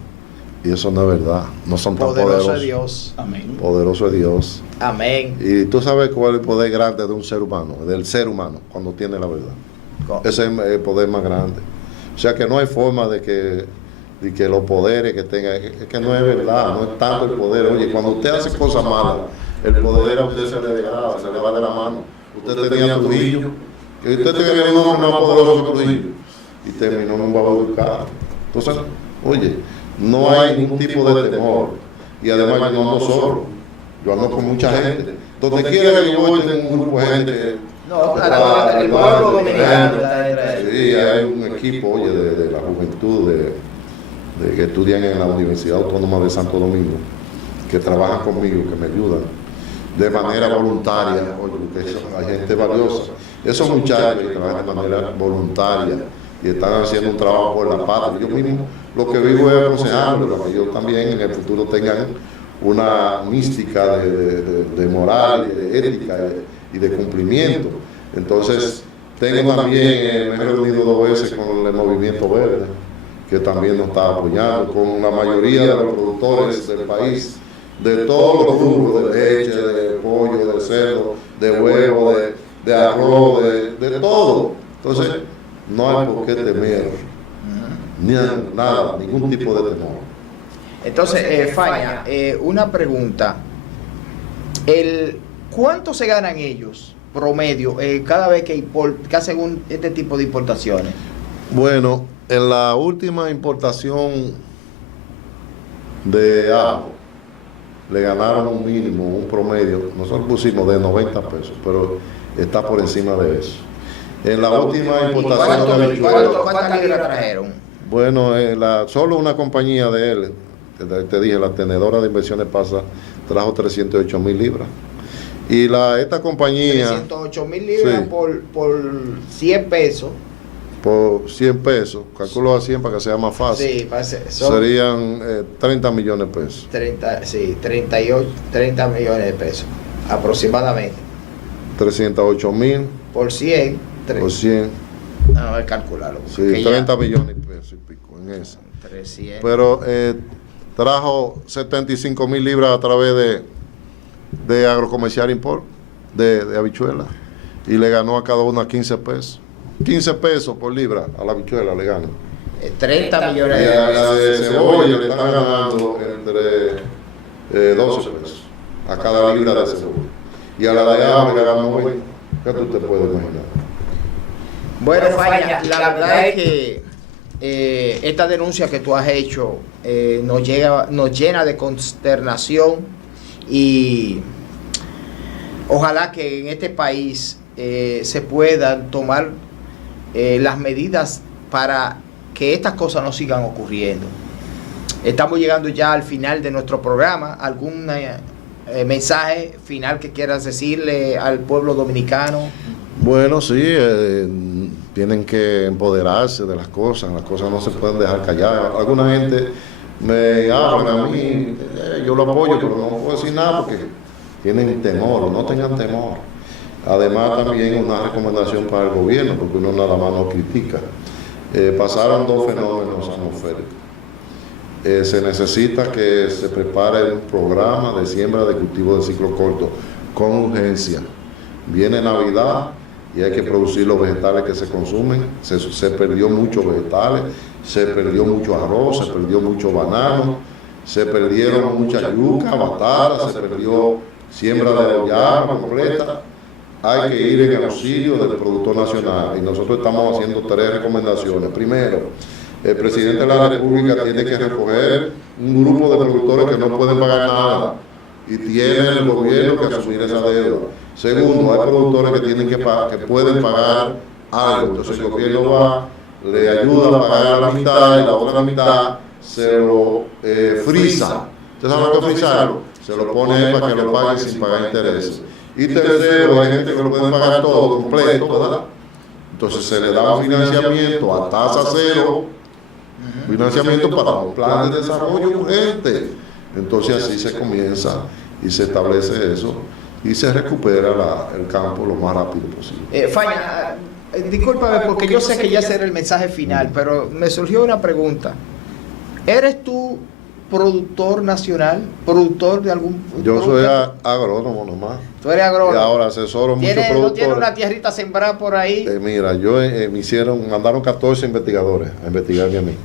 y eso no es verdad. No son tan poderosos. Poderoso es Dios. Amén. Poderoso es Dios. Amén. Y tú sabes cuál es el poder grande de un ser humano, del ser humano, cuando tiene la verdad. Ese es el poder más grande. O sea que no hay forma de que los poderes que tenga, es que no es verdad, no es tanto el poder. Oye, cuando usted hace cosas malas, el poder a usted se le degrada, se le va de la mano. Usted tenía a Trujillo, que usted tenía un hombre más poderoso que Trujillo, y terminó en un bajo del carro. Entonces, oye, no hay ningún tipo de temor. Y además yo no ando solo, yo ando con mucha gente. Donde quiera que yo voy, tengo un grupo de gente. No, el pueblo dominicano. Sí, hay un equipo, oye, de la juventud, que estudian en la Universidad Autónoma de Santo Domingo, que trabajan conmigo, que me ayudan de manera voluntaria. Oye, porque hay gente valiosa. Esos muchachos que trabajan de manera voluntaria y están haciendo un trabajo por la patria. Yo mismo lo que vivo es aconsejando para que ellos también en el futuro tengan una mística de moral y de ética y de cumplimiento. Entonces, tengo también, me he reunido 2 veces con el Movimiento Verde, que también nos está apoyando, con la mayoría de los productores del país, de todos los grupos, de leche, de pollo, de cerdo, de huevo, de arroz, de todo. Entonces, no hay por qué temer, nada, ningún tipo de temor. Entonces, Faña, una pregunta. ¿Cuánto se ganan ellos, promedio, cada vez que hacen este tipo de importaciones? Bueno, en la última importación de ajo, le ganaron un mínimo, un promedio, nosotros pusimos de 90 pesos, pero está por encima de eso. En la última importación de habichuelas, ¿Cuántas libras trajeron? bueno, solo una compañía de él, te dije, la tenedora de inversiones pasa, trajo 308,000 libras. Y esta compañía... 308,000 libras, sí, por 100 pesos. Por 100 pesos, calculo a 100 para que sea más fácil. Sí, serían 30 millones de pesos. 30 millones de pesos, aproximadamente. 308,000. Por 100. Por 100. No, es calcularlo. Sí, 30 millones de pesos y pico en eso. 300. Pero trajo 75,000 libras a través de Agrocomercial Import, de habichuelas, y le ganó a cada una 15 pesos. 15 pesos por libra a la habichuela le ganan. 30 millones Y de a la pesos. de cebolla le están ganando entre 12 pesos a cada libra de cebolla. Y a la de ajo le ganan 20. ¿Qué tú te puedes imaginar? Bueno, Faña, la verdad es que esta denuncia que tú has hecho nos llena de consternación, y ojalá que en este país se puedan tomar las medidas para que estas cosas no sigan ocurriendo. Estamos llegando ya al final de nuestro programa. ¿Algún mensaje final que quieras decirle al pueblo dominicano? Bueno, sí, tienen que empoderarse de las cosas no se pueden dejar callar. Alguna gente me habla a mí, yo lo apoyo, pero no puedo decir nada porque tienen temor. No tengan temor. Además, también una recomendación para el gobierno, porque uno nada más no critica. Pasaron 2 fenómenos atmosféricos. Se necesita que se prepare un programa de siembra de cultivos de ciclo corto con urgencia. Viene Navidad y hay que producir los vegetales que se consumen. Se perdió muchos vegetales, se perdió mucho arroz, se perdió mucho banano, se perdieron muchas yucas, batatas, se perdió siembra de arma completa, hay que ir en el auxilio del productor nacional. Y nosotros estamos haciendo 3 recomendaciones. Primero, el presidente de la República tiene que recoger un grupo de productores que no pueden pagar nada y tiene el gobierno que asumir esa deuda. Segundo, hay productores que pueden pagar algo, entonces el gobierno va, le ayuda a pagar la mitad y la otra mitad se lo frisa. ¿Ustedes saben lo que es frisarlo? Se lo pone ahí para que lo paguen sin pagar intereses. Y tercero, hay gente que lo puede pagar todo completo, ¿verdad? Entonces se le da un financiamiento a tasa cero, financiamiento para un plan de desarrollo urgente. Entonces así se comienza y se establece eso y se recupera el campo lo más rápido posible. Faña, discúlpame porque yo sé que ya será el mensaje final, pero me surgió una pregunta. ¿Eres tú productor nacional? ¿Productor de algún...? Yo soy agrónomo nomás. ¿Tú eres agrónomo? Y ahora asesoro muchos productores. ¿No tiene una tierrita sembrada por ahí? Mira, mandaron 14 investigadores a investigarme a mí.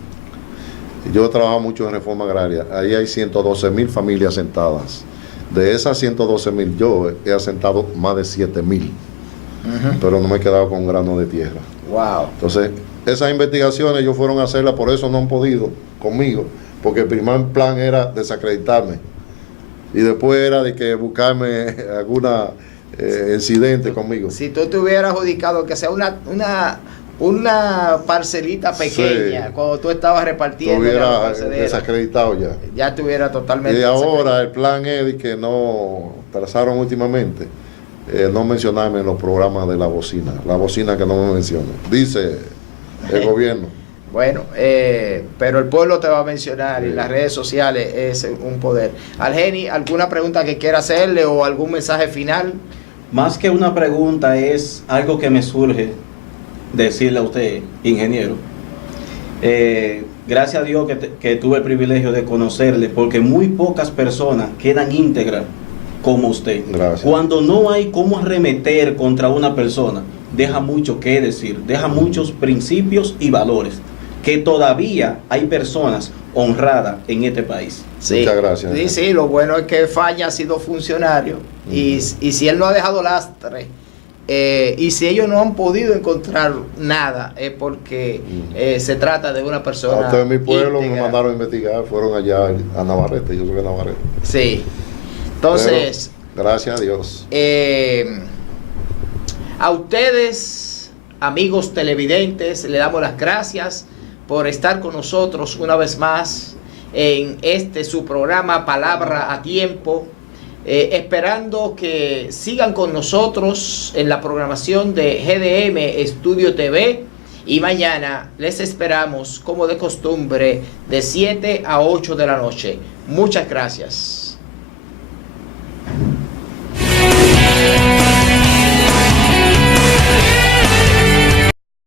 Yo he trabajado mucho en reforma agraria. Ahí hay 112,000 familias asentadas. De esas 112,000, yo he asentado más de 7,000. Pero no me he quedado con grano de tierra. Wow. Entonces, esas investigaciones ellos fueron a hacerlas, por eso no han podido conmigo, porque el primer plan era desacreditarme. Y después era de que buscarme alguna incidente conmigo. Si tú te hubieras adjudicado que sea una parcelita pequeña, sí, cuando tú estabas repartiendo, hubiera desacreditado ya. Ya tuviera totalmente. Y ahora el plan es de que no trazaron últimamente, no mencionarme en los programas de la bocina que no me menciona, dice el gobierno. Bueno, pero el pueblo te va a mencionar, y las redes sociales es un poder. Algeni, ¿alguna pregunta que quiera hacerle o algún mensaje final? Más que una pregunta, es algo que me surge decirle a usted, ingeniero. Gracias a Dios que tuve el privilegio de conocerle, porque muy pocas personas quedan íntegras como usted. Gracias. Cuando no hay cómo arremeter contra una persona, deja mucho que decir, deja muchos principios y valores, que todavía hay personas honradas en este país. Sí, muchas gracias. Sí, lo bueno es que Faña ha sido funcionario, y si él no ha dejado lastre, y si ellos no han podido encontrar nada, es porque se trata de una persona. Hasta en mi pueblo íntegra. me mandaron a investigar, fueron allá a Navarrete, yo soy de Navarrete. Sí, entonces, pero, gracias a Dios. A ustedes, amigos televidentes, le damos las gracias por estar con nosotros una vez más en su programa Palabra a Tiempo, esperando que sigan con nosotros en la programación de GDM Estudio TV, y mañana les esperamos como de costumbre de 7 a 8 de la noche. Muchas gracias.